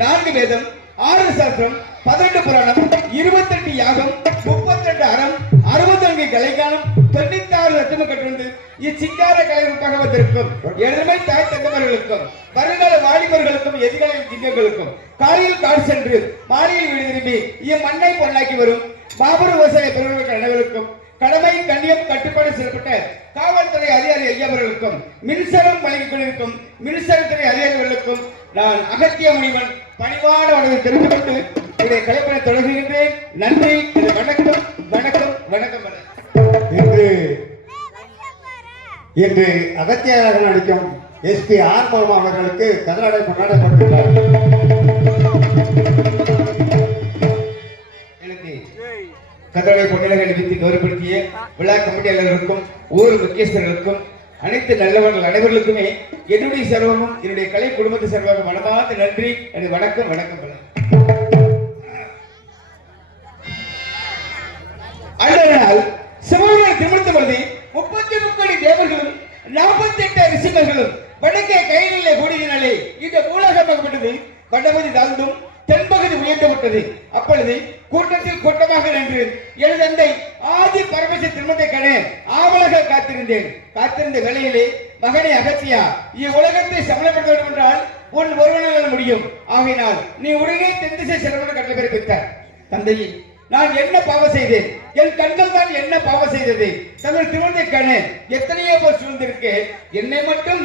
நான்கு வேதம், 6 சாஸ்திரம், 18 புராணம், 28 யாகம், 32 அறம், 64 கலைக்கானம், 96 ரத்தின கட்டுண்டு இச்சிங்கார கலை பகவத்திற்கும் எளிமை தாய் தந்தவர்களுக்கும் வருங்கால வாலிபர்களுக்கும் எதிர்கால திங்கங்களுக்கும் காலையில் காடு சென்று மாலையில் வீடு திரும்பி இம்மண்ணை பொன்னாக்கி வரும் பாபுர விவசாய பெருமக்கள் அனைவருக்கும் கடமை கண்ணியம் கட்டுப்பாடு செய்யப்பட்ட காவல்துறை அதிகாரி ஐயவர்களுக்கும் மின்சாரம் வழங்கிக் கொண்டிருக்கும் மின்சாரத்துறை அதிகாரிகளுக்கும் நான் அகத்திய முனிவன் பணிவான வணக்கத்தை தெரிந்து கொண்டு இதை கலைப்பணி தொடங்குகின்றேன். நன்றி. வணக்கம் வணக்கம் வணக்கம். இன்று அகத்தியராக நடிக்கும் எஸ்பி ஆர் மாமா அவர்களுக்கு கதராடை கொண்டாடப்பட்டுள்ளார். கதராடை பொன்னழகை நிறுத்தி கௌரவப்படுத்திய விழா கமிட்டியாளர்களுக்கும் ஊர் முக்கியஸ்தர்களுக்கும் அனைத்து நல்லவர்கள் அனைவர்களுக்குமே என்னுடைய சர்வமும் என்னுடைய கலை குடும்பத்தை சர்வாக மனமார்ந்த நன்றி. எனக்கு வணக்கம் வணக்கம். அன்றைய சிவகங்கை திருமணத்து பொழுது 33 கோடி தேவர்களும் 48 ரிஷிகர்களும் வடக்கே கையிலே கூடியதினாலே இந்த மூலகமாக்கப்பட்டது. வடபகுதி தாழ்ந்தும் தென்பகுதி உயர்த்தப்பட்டது. அப்பொழுது கூட்டத்தில் கூட்டமாக நின்று எனது தந்தை ஆதி பரமேச திருமணத்தை காண ஆவலாக காத்திருந்த வேளையிலே மகனே அகத்தியா, இவ்வுலகத்தை சமணப்படுத்த வேண்டும் என்றால் உன் ஒருவனால் முடியும். ஆகையினால் நீ உடனே தென்திசை செல்வன கட்டளை பிறப்பித்தார். தந்தையே, நான் என்ன பாவம் செய்தேன்? என் கண்கள் தான் என்ன பாவம் செய்தது? தங்கள் திருமணத்தை காண எத்தனையோ பேர் சூழ்ந்திருக்கு, என்னை மட்டும்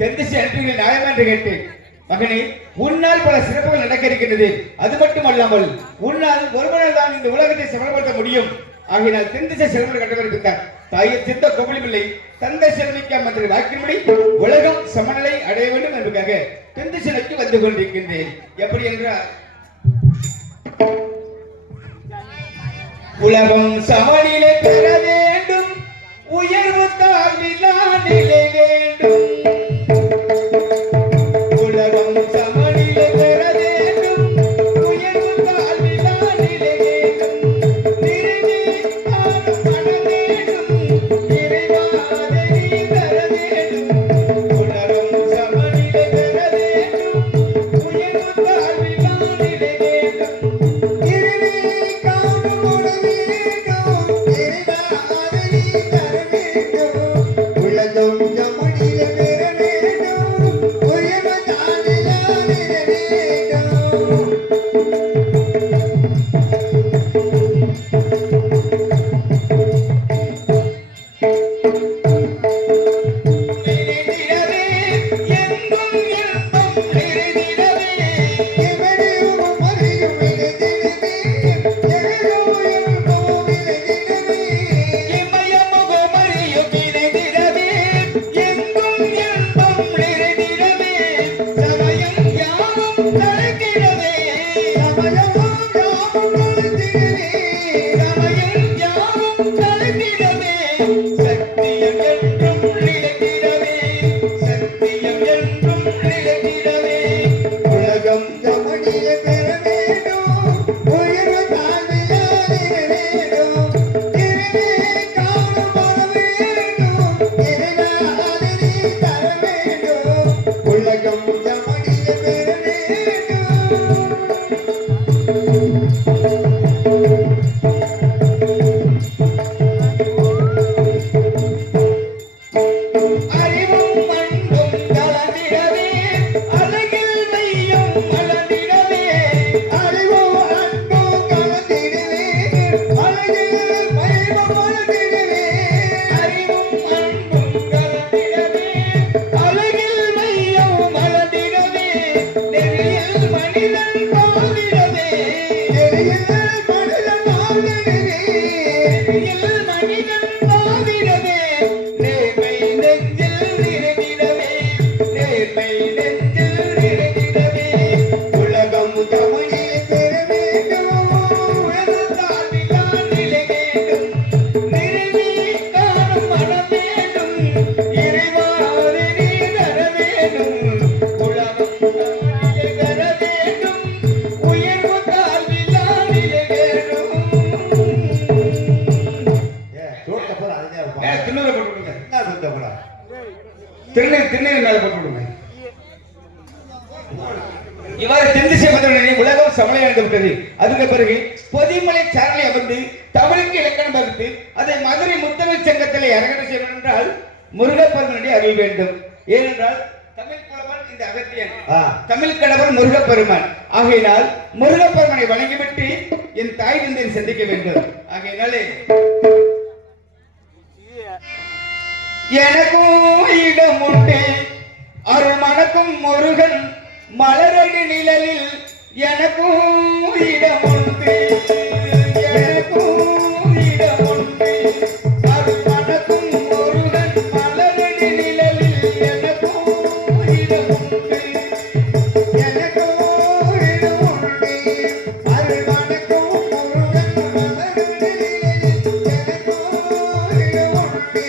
தென்திசை அனுப்புங்கள் நியாயம் என்று கேட்டேன். மகனே, உன்னால் பல சிறப்புகள் நடக்க இருக்கின்றது. அது மட்டுமல்லாமல் உன்னால் ஒருவனால் தான் இந்த உலகத்தை சமணப்படுத்த முடியும். ஆகையினால் தென்திசை செல்வன கட்டளை பிறப்பித்தார். தாயை சித்த கோபலிமில்லை தந்தை செல்விக்க மந்திர வாக்கின்படி உலகம் சமநிலை அடைய வேண்டும் என்பதற்காக தென்திசை நோக்கி வந்து கொண்டிருக்கின்றேன். எப்படி என்றால், உலகம் சமநிலை பெற வேண்டும், உயர்வு தாழ்வில்லா நிலை வேண்டும். உலகம் சமநிலை பெற வேண்டும், உயர்வு தாழ்வில்லா நிலை வேண்டும். நிறைவே ஆடும் மன வேண்டும், நிறைவாதனை பெற வேண்டும். உலகம் சமநிலை பெற வேண்டும், உயர்வு தாழ்வில்லா நிலை வேண்டும். உலகம் சமநிலை திருநீர் மேல போட்டு விடுங்க. இவ்வாறு தென் திசை மந்திரனை உலகம் சமநிலையானது விட்டது. அதுக்கு பிறகு பொதிமலை சாரலை அமர்ந்து தமிழுக்கு இலக்கணம் வகுத்து அதை மதுரை முத்தமிழ் சங்கத்திலே அரங்கேற்றம் செய்ய வேண்டும் என்றால் முருகப்பெருமானை அறிய வேண்டும். ஏனென்றால் தமிழ் புலவன் இந்த அகத்தியன், தமிழ் கடவுள் முருகப்பெருமான். ஆகையினால் முருகப்பெருமானை வணங்கிவிட்டு என் தாய் தந்தையை சந்திக்க வேண்டும். ஆகையினாலே எனக்கும் இடம் உண்டு அருள் மணக்கும் முருகன் மலரடி நிழலில் எனக்கும் இடம் உண்டு, எனக்கும் இடம் உண்டு அருள் மணக்கும் முருகன் மலரடி நிழலில் எனக்கும் இடம் உண்டு, எனக்கும் இடம் உண்டு அருள் மணக்கும் முருகன் மலரடி நிழலில் எனக்கும் இடம் உண்டு.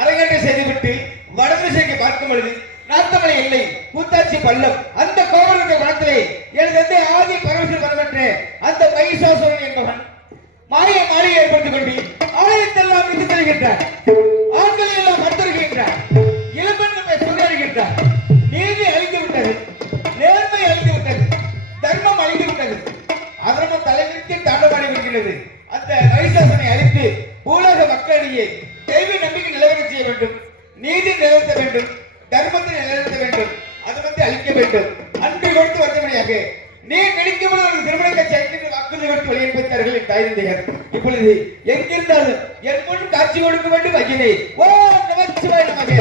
அரங்கேற்றம் செய்துவிட்டு வடதிசைக்கு பார்க்கும் பொழுது நாத்தமலை இல்லை கூத்தாட்சி பள்ளம் அந்த கோவலனுடைய வனத்திலே எனது தந்தை ஆதி பரமேஸ்வரன் வரப்பெற்ற அந்த மகிஷாசுரன் என்பவன் மாய மாளிகை ஏற்படுத்திக் கொண்டு ஆலயத்தெல்லாம் விட்டு தருகின்றார், ஆண்களை எல்லாம் மறுத்தருகின்றார், இளம்பெண்கள் சுடருகின்றார். நீதி அழிந்து விட்டது, நேர்மை அழிந்து விட்டது, தர்மம் அழிந்து விட்டது, அதர்மம் தலைவிரித்து தாண்டவாடி வருகிறது. அந்த மகிஷாசுரனை அழித்து பூலோக மக்களிடையே தெய்வ நம்பிக்கை நிலவர செய்ய வேண்டும், நீதி நிலைநிறுத்த வேண்டும், தர்மத்தை நிலைநிறுத்த வேண்டும், அதர்மத்தை அழிக்க வேண்டும். அன்பை கொடுத்து வருத்தபடியாக நீ நினைக்கும் பொழுது திருமண கட்சி அழைக்கின்ற வாக்குறுதி கொடுத்து வெளியேற்பார்கள் என் தாய் தந்தையர். இப்பொழுது எங்கிருந்தாலும் என் முன் காட்சி கொடுக்க வேண்டும். ஐயனே ஓ நமச்சிவாய நமகே.